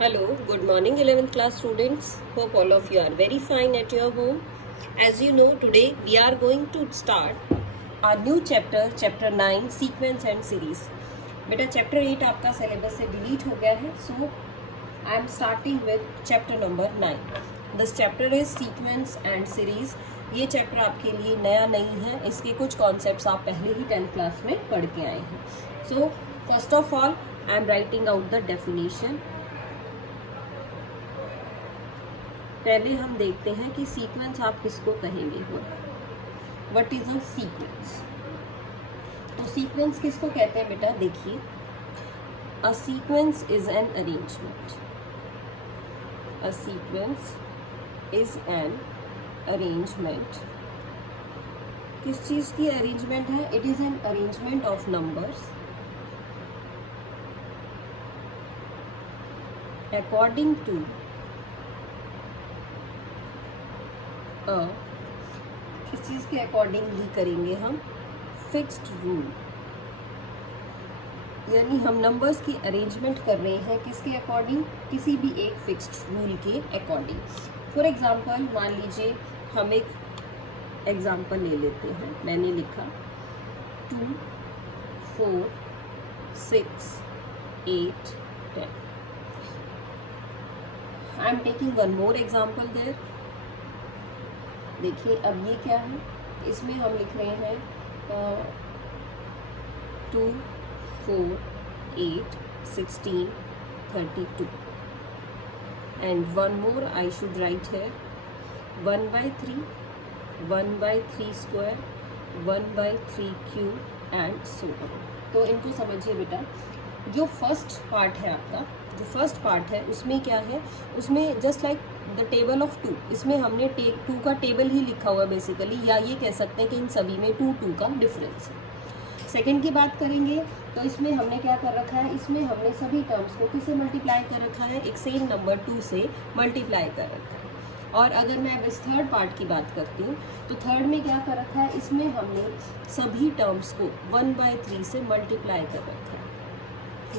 Hello, good morning 11th class students. Hope all of you are very fine at your home. As you know, today we are going to start our new chapter, chapter 9, sequence and series. बेटा chapter 8 आपका syllabus से delete हो गया है, so I am starting with chapter number 9. This chapter is sequence and series. ये chapter आपके लिए नया नहीं है, इसके कुछ concepts आप पहले ही 10th class में पढ़ के आए हैं. So first of all, I am writing out the definition. पहले हम देखते हैं कि सीक्वेंस आप किसको कहेंगे हो. What is a sequence? तो सीक्वेंस किसको कहते हैं बेटा? देखिए, a sequence is an arrangement. A sequence is an arrangement. किस चीज की अरेंजमेंट है? It is an arrangement of numbers according to किस चीज के अकॉर्डिंगली करेंगे हम? Fixed rule. यानी हम नंबर्स की अरेंजमेंट कर रहे हैं किसके अकॉर्डिंग? किसी भी एक फिक्स्ड रूल के अकॉर्डिंग. फॉर एग्जांपल मान लीजिए हम एक एग्जांपल ले लेते हैं. मैंने लिखा 2, 4, 6, 8, 10. I am taking one more example there. देखिए अब ये क्या है? इसमें हम लिख रहे हैं 2, 4, 8, 16, 32. And one more I should write है 1/3, 1/3 square, 1/3 cube and so on. तो इनको समझिए बेटा. जो फर्स्ट पार्ट है आपका, जो फर्स्ट पार्ट है उसमें क्या है? उसमें just like the table of 2, इसमें हमने 2 का टेबल ही लिखा हुआ है बेसिकली, या ये कह सकते हैं कि इन सभी में 2 का डिफरेंस है. सेकेंड की बात करेंगे तो इसमें हमने क्या कर रखा है? इसमें हमने सभी टर्म्स को किससे मल्टीप्लाई कर रखा है? एक सेम नंबर 2 से मल्टीप्लाई कर रखा है. और अगर मैं अब इस थर्ड पार्ट की बात करती हूँ तो थर्ड में क्या कर रखा है? इसमें हमने सभी टर्म्स को 1/3 से मल्टीप्लाई कर रखा है.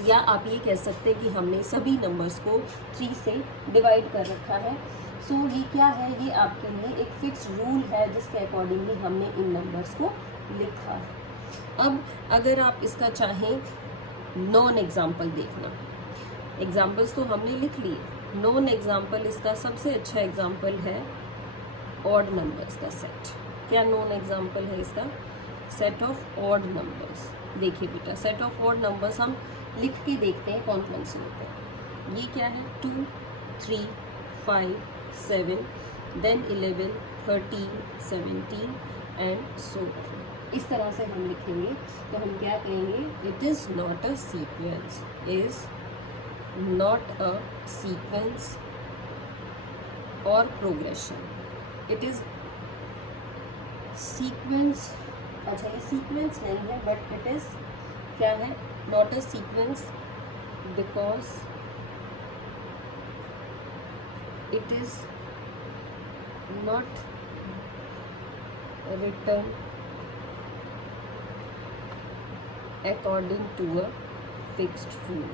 या आप ये कह सकते हैं कि हमने सभी नंबर्स को 3 से डिवाइड कर रखा है. सो ये क्या है? ये आपके लिए एक फिक्स रूल है जिसके अकॉर्डिंगली हमने इन नंबर्स को लिखा है. अब अगर आप इसका चाहें नॉन एग्जाम्पल देखना, एग्जाम्पल्स तो हमने लिख लिए. नॉन एग्जाम्पल इसका सबसे अच्छा एग्जाम्पल है ऑड नंबर्स का सेट. क्या नॉन एग्जाम्पल है इसका? Set of odd numbers. देखिए बेटा, सेट ऑफ ऑड नंबर्स हम लिख के देखते हैं कौन कौन से होते हैं. ये क्या है? 2, 3, 5, 7, देन 11, 13, 17 एंड सो ऑन. इस तरह से हम लिखेंगे तो हम क्या कहेंगे? It is not a sequence. Is not a sequence और प्रोग्रेशन. It is sequence. अच्छा, ये सीक्वेंस नहीं है बट इट इज़ क्या है? Not a sequence because it is not written according to a fixed rule.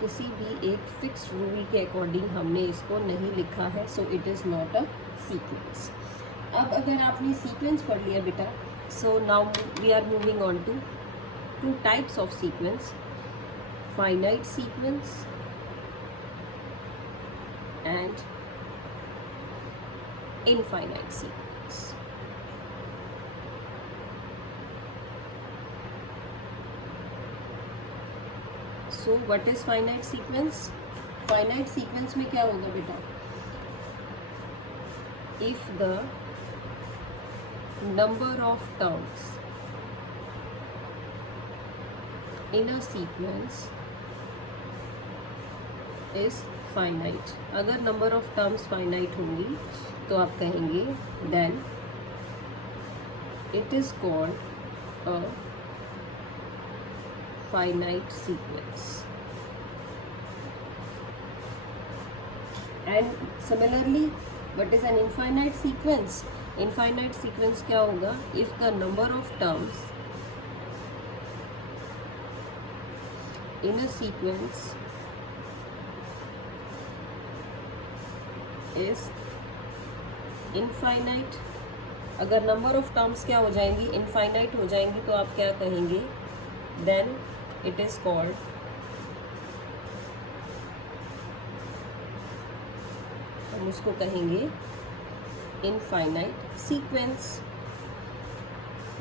किसी भी एक फिक्स्ड रूल के अकॉर्डिंग हमने इसको नहीं लिखा है, so it is not a sequence. अब अगर आपने सीक्वेंस पढ़ लिया बेटा, so now we are moving on to 2 types of sequence. Finite sequence and infinite sequence. So what is finite sequence? Finite sequence में क्या होगा बेटा? If the number of terms in a sequence is finite. अगर number of terms finite होंगी तो आप कहेंगे then it is called a finite sequence. And similarly, what is an infinite sequence? Infinite sequence क्या होगा? If the number of terms in a sequence is infinite. अगर number of terms क्या हो जाएंगी, इनफाइनाइट हो जाएंगी, तो आप क्या कहेंगे, देन इट इज कॉल्ड हम उसको कहेंगे इनफाइनाइट सीक्वेंस।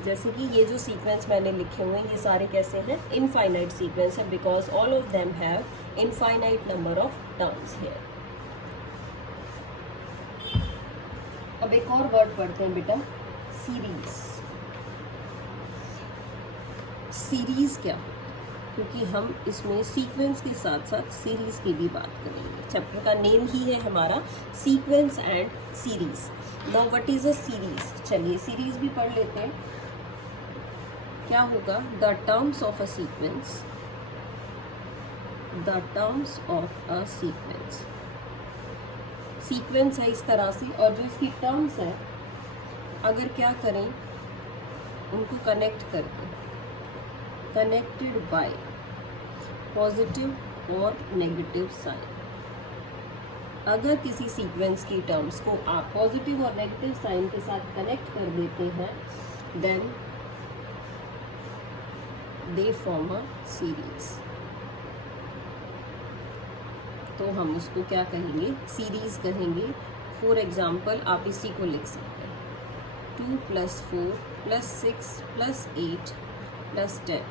जैसे कि ये जो सीक्वेंस मैंने लिखे हुए हैं ये सारे कैसे हैं, इनफाइनाइट सीक्वेंस है, because all of them have infinite number of terms here. अब एक और वर्ड पढ़ते हैं बेटा, सीरीज। सीरीज क्या, क्योंकि हम इसमें सीक्वेंस के साथ साथ सीरीज की भी बात करेंगे। चैप्टर का नेम ही है हमारा sequence and series. Now what is a series, चलिए सीरीज भी पढ़ लेते हैं। क्या होगा, the terms of a sequence, the terms of a sequence. Sequence है इस तरह से, और जो इसकी टर्म्स है अगर क्या करें, उनको कनेक्ट कर दें, कनेक्टेड बाय पॉजिटिव और नेगेटिव साइन। अगर किसी सीक्वेंस की टर्म्स को आप पॉजिटिव और नेगेटिव साइन के साथ कनेक्ट कर देते हैं, then they form a series. तो हम उसको क्या कहेंगे, सीरीज कहेंगे। फॉर एग्जाम्पल आप इसी को लिख सकते हैं 2 + 4 + 6 + 8 + 10।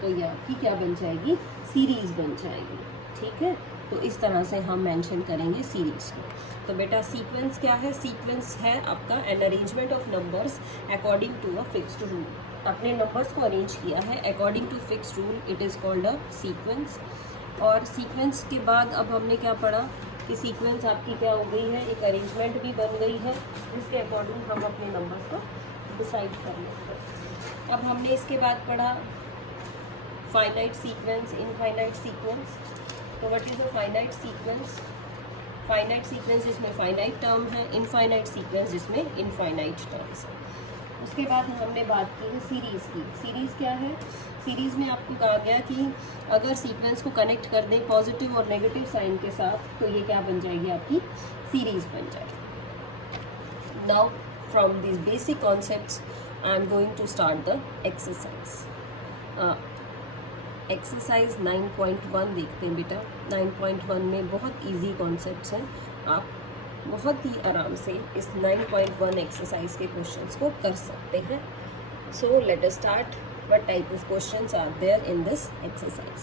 तो ये आपकी क्या बन जाएगी, सीरीज बन जाएगी। ठीक है, तो इस तरह से हम मेंशन करेंगे सीरीज को। तो बेटा सीक्वेंस क्या है, सीक्वेंस है आपका an arrangement of numbers according to a fixed rule. अपने नंबर्स को अरेंज किया है according to fixed rule, it is called a sequence. और सीक्वेंस के बाद अब हमने क्या पढ़ा कि सीक्वेंस आपकी क्या हो गई है, एक अरेंजमेंट भी बन गई है जिसके अकॉर्डिंग हम अपने नंबर्स को डिसाइड कर लेते हैं। अब हमने इसके बाद पढ़ा फाइनाइट सीक्वेंस, इनफाइनाइट सीक्वेंस। तो what is a finite sequence, finite sequence जिसमें फाइनाइट टर्म है, इनफाइनाइट सीक्वेंस जिसमें इनफाइनाइट टर्म्स है। उसके बाद हमने बात की है सीरीज़ की। सीरीज़ क्या है, सीरीज़ में आपको कहा गया कि अगर सीक्वेंस को कनेक्ट कर दें पॉजिटिव और नेगेटिव साइन के साथ, तो ये क्या बन जाएगी, आपकी सीरीज़ बन जाएगी। Now from this basic concepts I am going to start the exercise. Exercise 9.1 देखते हैं बेटा। 9.1 में बहुत इजी कॉन्सेप्ट्स हैं, आप बहुत ही आराम से इस 9.1 एक्सरसाइज के क्वेश्चंस को कर सकते हैं। So let us start, what type of questions are there in this exercise.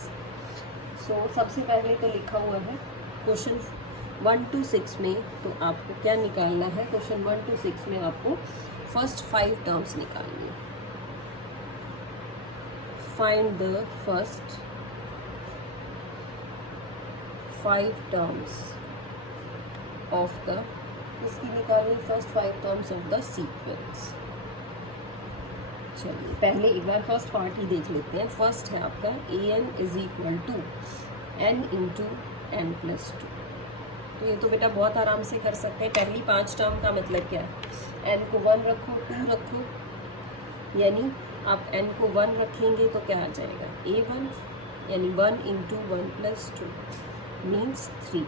So सबसे पहले तो लिखा हुआ है क्वेश्चन 1 to 6 में, तो आपको क्या निकालना है, क्वेश्चन 1 to 6 में आपको फर्स्ट 5 टर्म्स निकालनी है। Find the first 5 terms of the, इसकी निकालनी first 5 terms of the sequence. चलिए पहले एक बार फर्स्ट पार्ट ही देख लेते हैं। फर्स्ट है आपका an = n × n + 2। तो ये तो बेटा बहुत आराम से कर सकते हैं। पहली 5 टर्म का मतलब क्या है, n को 1 रखो, 2 रखो, यानी आप n को 1 रखेंगे तो क्या आ जाएगा, a1, यानी 1 × 1 + 2 मीन्स 3।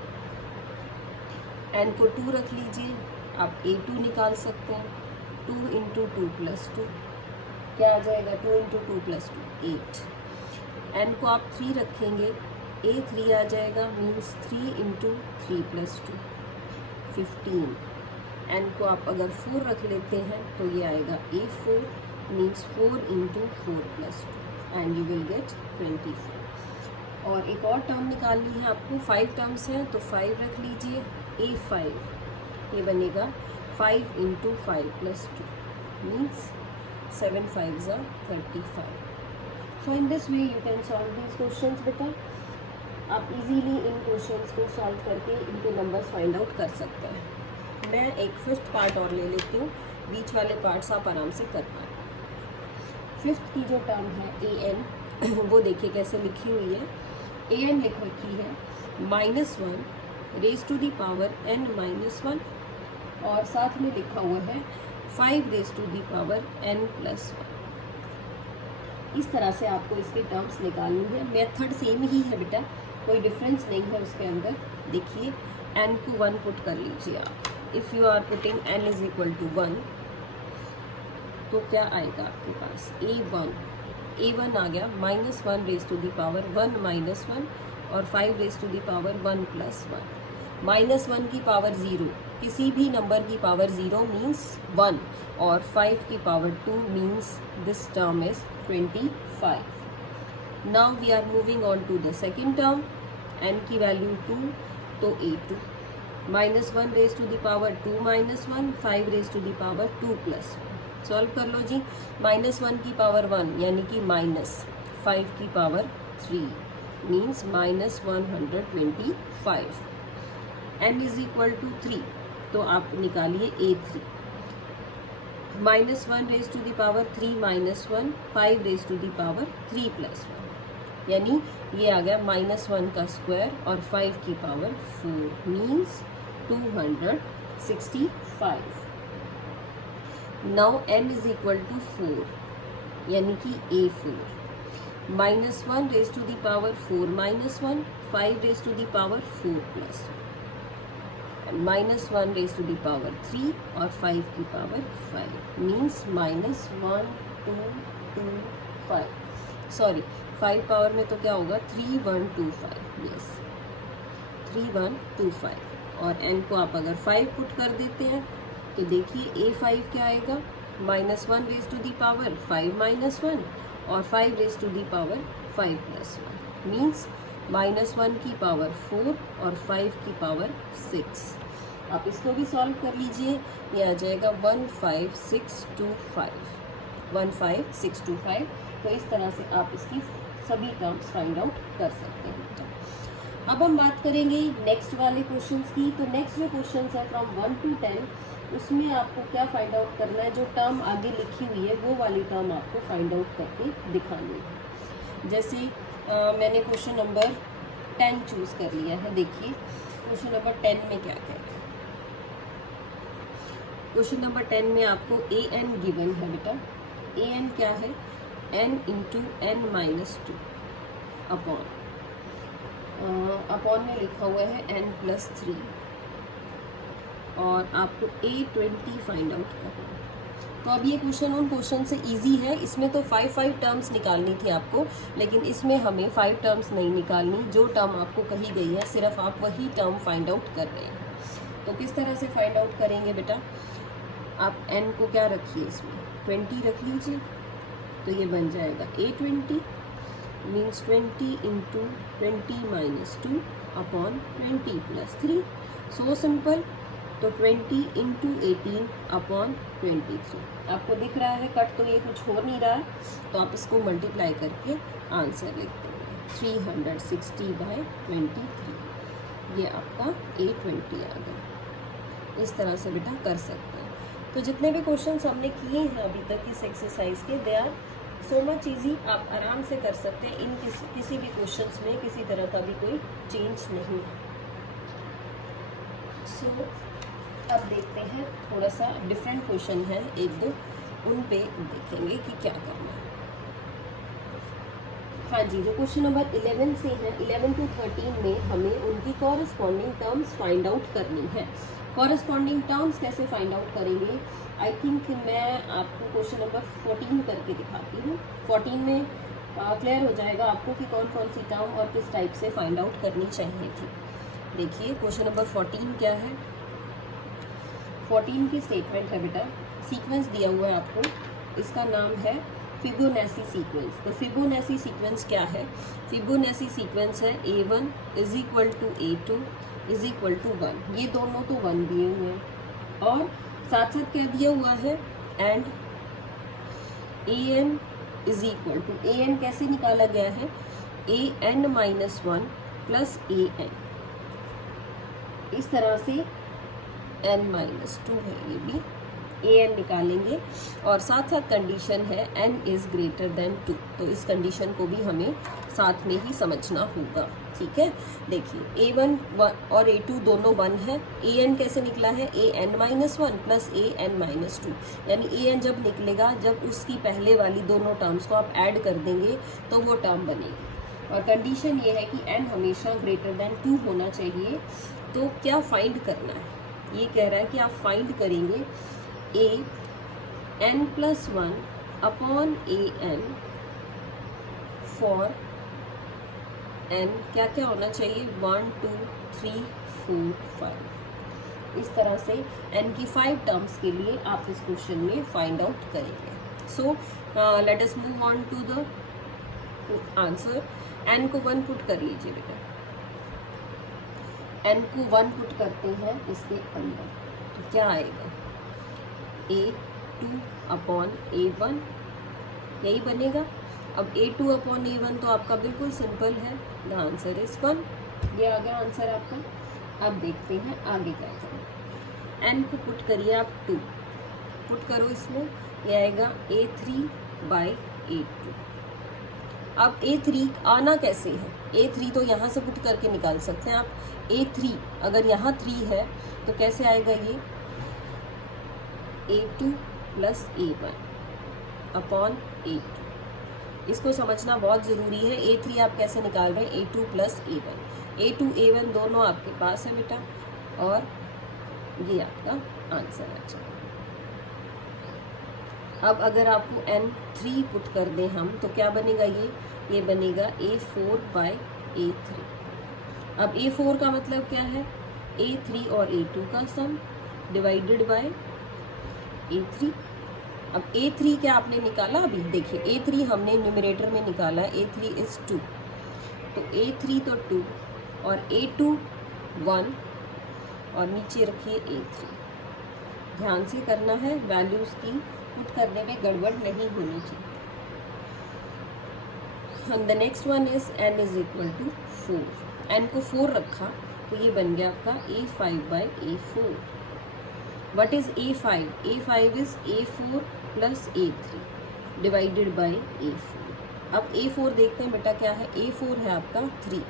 n को 2 रख लीजिए, आप a2 निकाल सकते हैं, 2 × 2 + 2 क्या आ जाएगा, 2 × 2 + 2 8। n को आप 3 रखेंगे, a3 आ जाएगा, मीन्स 3 × 3 + 2 15। n को आप अगर 4 रख लेते हैं तो ये आएगा a4, means 4 × 4 + 2 and you will get 24। और एक और टर्म निकालनी है आपको, 5 टर्म्स हैं तो 5 रख लीजिए, a5, ये बनेगा 5 × 5 + 2 means 7 × 5 = 35। So in this way you can solve these questions बेटा। आप इजीली इन क्वेश्चंस को सॉल्व करके इनके नंबर्स फाइंड आउट कर सकते हैं। मैं एक 5th पार्ट और ले लेती हूँ, बीच वाले पार्ट्स आप आराम से कर पाएँ। 5th की जो टर्म है an, वो देखिए कैसे लिखी हुई है। an लिख रखी है -1 raised to the power n-1, और साथ में लिखा हुआ है 5 raised to the power n+1। इस तरह से आपको इसके टर्म्स निकालनी है। मेथड सेम ही है बेटा, कोई डिफरेंस नहीं है उसके अंदर। देखिए n को 1 पुट कर लीजिए आप। If you are putting n is equal to 1 तो क्या आएगा आपके पास a1 आ गया -1 रेज टू द पावर 1 -1 और 5 रेज टू द पावर 1 + 1 -1 की पावर 0, किसी भी नंबर की पावर 0 मीन्स 1 और 5 की power 2 means this term is 25। Now we are moving on to the second term, n की वैल्यू 2 तो a2 -1 raise to the power 2 -1 5 raise to the power 2 + 1। Solve कर लो जी। -1 की पावर 1 यानी कि -5 की power 3 means -125। n is equal to 3 तो आप निकालिए a3 -1 raise to the power 3 -1 5 raise to the power 3 + 1 यानी ये आ गया -1 का स्क्वायर और 5 की power 4 means 265। Now n is equal to 4 यानी कि a4 -1 raise to the power 4 -1 5 raise to the power 4 + 1 -1 raise to the power 3 और 5 की पावर 5 मीन्स -1 2 2 5 सॉरी 5 पावर में तो क्या होगा 3125 यस 3125 और n को आप अगर 5 पुट कर देते हैं तो देखिए a5 क्या आएगा -1 रेज टू दी पावर 5 -1 और 5 raise to the power 5 + 1 means -1 की पावर 4 और 5 की पावर 6। आप इसको भी सॉल्व कर लीजिए, ये आ जाएगा 15625। तो इस तरह से आप इसकी सभी टर्म्स फाइंड आउट कर सकते हैं। अब हम बात करेंगे नेक्स्ट वाले क्वेश्चंस की। तो नेक्स्ट जो क्वेश्चंस है फ्रॉम 1 to 10 उसमें आपको क्या फाइंड आउट करना है, जो टर्म आगे लिखी हुई है वो वाली टर्म आपको फाइंड आउट करके दिखानी है। जैसे मैंने क्वेश्चन नंबर 10 चूज कर लिया है। देखिए क्वेश्चन नंबर 10 में क्या क्या है। क्वेश्चन नंबर 10 में आपको an गिवन है बेटा। an क्या है n इंटू n -2 अपॉन में लिखा हुआ है n + 3 और आपको a20 फाइंड आउट करना है। तो अब ये क्वेश्चन उन क्वेश्चन से इजी है, इसमें तो 5 टर्म्स निकालनी थी आपको, लेकिन इसमें हमें 5 टर्म्स नहीं निकालनी। जो टर्म आपको कही गई है सिर्फ आप वही टर्म फाइंड आउट कर रहे हैं। तो किस तरह से फाइंड आउट करेंगे बेटा, आप n को क्या रखिए इसमें 20 रख लीजिए तो ये बन जाएगा a20 means 20 into 20 - 2 upon 20 + 3 so simple. तो 20 इंटू 18 अपॉन 23 आपको दिख रहा है कट, तो ये कुछ हो नहीं रहा है तो आप इसको मल्टीप्लाई करके आंसर लिख देंगे 360/23 ये आपका a20 आ गया। इस तरह से बेटा कर सकते हैं। तो जितने भी क्वेश्चंस हमने किए हैं अभी तक इस एक्सरसाइज के, they are so much easy, आप आराम से कर सकते हैं। इन किसी भी क्वेश्चंस में किसी तरह का भी कोई चेंज नहीं है। सो अब देखते हैं थोड़ा सा डिफरेंट क्वेश्चन है एक दो, उन पे देखेंगे कि क्या करना है। हाँ जी, जो क्वेश्चन नंबर 11 से है 11 to 13 में हमें उनकी कॉरस्पॉन्डिंग टर्म्स फाइंड आउट करनी है। कॉरस्पॉन्डिंग टर्म्स कैसे फाइंड आउट करेंगे, आई थिंक मैं आपको क्वेश्चन नंबर 14 करके दिखाती हूँ। 14 में क्लियर हो जाएगा आपको कि कौन कौन सी टर्म और किस टाइप से फाइंड आउट करनी चाहिए थी। देखिए क्वेश्चन नंबर 14 क्या है। 14 की स्टेटमेंट है बेटा, सीक्वेंस दिया हुआ है आपको, इसका नाम है फिबोनाची सीक्वेंस। तो फिबोनाची सीक्वेंस क्या है, फिबोनाची सीक्वेंस है a1 is equal to a2 is equal to 1। ये दोनों तो 1 दिए हुए हैं और साथ साथ क्या दिया हुआ है and an is equal to, an कैसे निकाला गया है an - 1 प्लस an, इस तरह से n - 2 है ये भी an निकालेंगे और साथ साथ कंडीशन है n इज ग्रेटर देन 2। तो इस कंडीशन को भी हमें साथ में ही समझना होगा, ठीक है। देखिए a1 और a2 दोनों 1 है, an कैसे निकला है an - 1 प्लस an - 2, यानी an जब निकलेगा जब उसकी पहले वाली दोनों टर्म्स को आप ऐड कर देंगे तो वो टर्म बनेगी। और कंडीशन ये है कि n हमेशा ग्रेटर देन 2 होना चाहिए। तो क्या फाइंड करना है, ये कह रहा है कि आप फाइंड करेंगे a n+1 upon an for n क्या क्या होना चाहिए 1 2 3 4 5। इस तरह से n की 5 टर्म्स के लिए आप इस क्वेश्चन में फाइंड आउट करेंगे। So let us move on to the answer. n को 1 पुट कर लीजिए बेटा, n को 1 पुट करते हैं इसके अंदर, तो क्या आएगा a2 अपॉन a1, यही बनेगा। अब a2 अपॉन a1 तो आपका बिल्कुल सिंपल है, द आंसर इज 1। ये आ गया आंसर आपका। अब देखते हैं आगे क्या करें। n को पुट करिए आप 2, पुट करो इसमें, ये आएगा a3/a2। अब a3 आना कैसे है, a3 तो यहाँ से पुट करके निकाल सकते हैं आप। a3 अगर यहाँ 3 है तो कैसे आएगा ये a2 + a1 अपॉन a2। इसको समझना बहुत ज़रूरी है। a3 आप कैसे निकाल रहे हैं, a2 + a1, a2 a1 दोनों आपके पास है बेटा, और ये आपका आंसर आ जाएगा। अब अगर आपको n3 पुट कर दें हम तो क्या बनेगा, ये बनेगा a4/a3। अब a4 का मतलब क्या है, a3 और a2 का सम डिवाइडेड बाय a3। अब a3 क्या आपने निकाला, अभी देखिए a3 हमने न्यूमरेटर में निकाला, a3 इज 2, तो a3 तो 2 और a2 1 और नीचे रखिए a3। ध्यान से करना है, वैल्यूज़ की पुट करने में गड़बड़ नहीं होनी चाहिए। And the next one is n is equal to 4, n को 4 रखा तो ये बन गया आपका a5/a4। What is a5? a5 is a4 + a3 divided by a4। अब a4 देखते हैं बेटा क्या है, a4 है आपका 3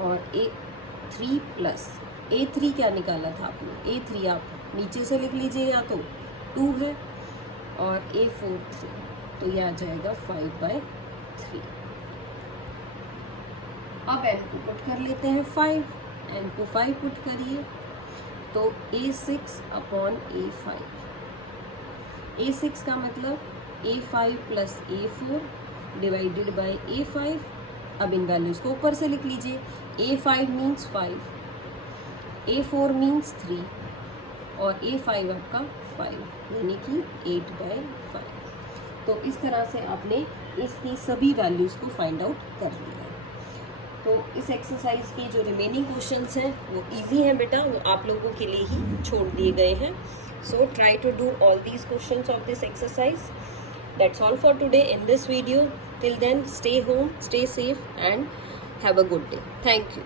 और a3 प्लस a3 क्या निकाला था आपने, a3 आप नीचे से लिख लीजिए, या तो 2 है और a4 3, तो ये आ जाएगा 5/3। अब n को पुट कर लेते हैं 5, n को 5 पुट करिए तो a6 अपॉन a5। a6 का मतलब a5 + a4 divided by a5। अब इन वैल्यूज़ को ऊपर से लिख लीजिए, a5 मीन्स 5, a4 मीन्स 3 और a5 आपका 5, यानी कि 8/5। तो इस तरह से आपने इसकी सभी वैल्यूज़ को फाइंड आउट कर लिया। तो इस एक्सरसाइज के जो रिमेनिंग क्वेश्चंस हैं वो इजी हैं बेटा, वो आप लोगों के लिए ही छोड़ दिए गए हैं। So try to do all these questions of this exercise. That's all for today in this video. Till then, stay home, stay safe and have a good day. Thank you.